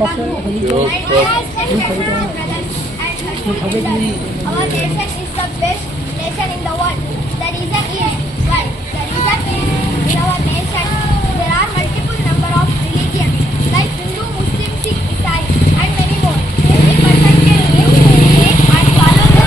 Our nation is the best nation in the world. The reason is why? The reason is in our nation there are multiple number of religions like Hindu, Muslim, Sikh, Isai and many more. Every person can live, believe and follow the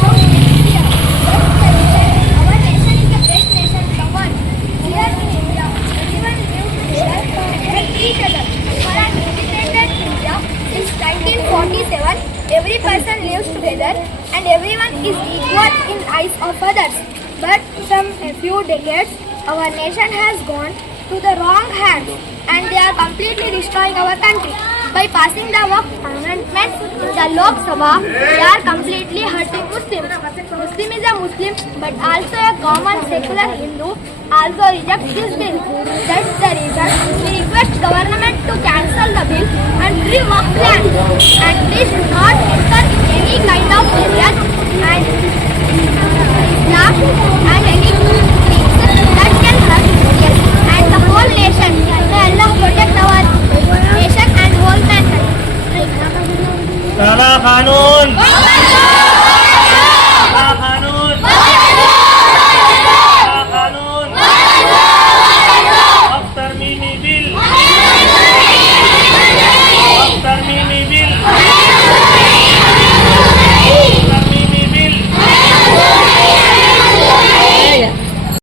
without any fear. That's the reason our nation is the best nation in the world. Here in India, everyone lives together and help each other. For an independent India since 1947, every person lives together and everyone is equal in eyes of others. But from a few decades, our nation has gone to the wrong hands and they are completely destroying our country. By passing the Waqf amendment, the Lok Sabha, they are completely hurting Muslims. Muslim is a Muslim but also a common secular Hindu also rejects this bill. That's the reason we request government to cancel the bill and free Waqf land. And please do not enter in any kind of areas and Islam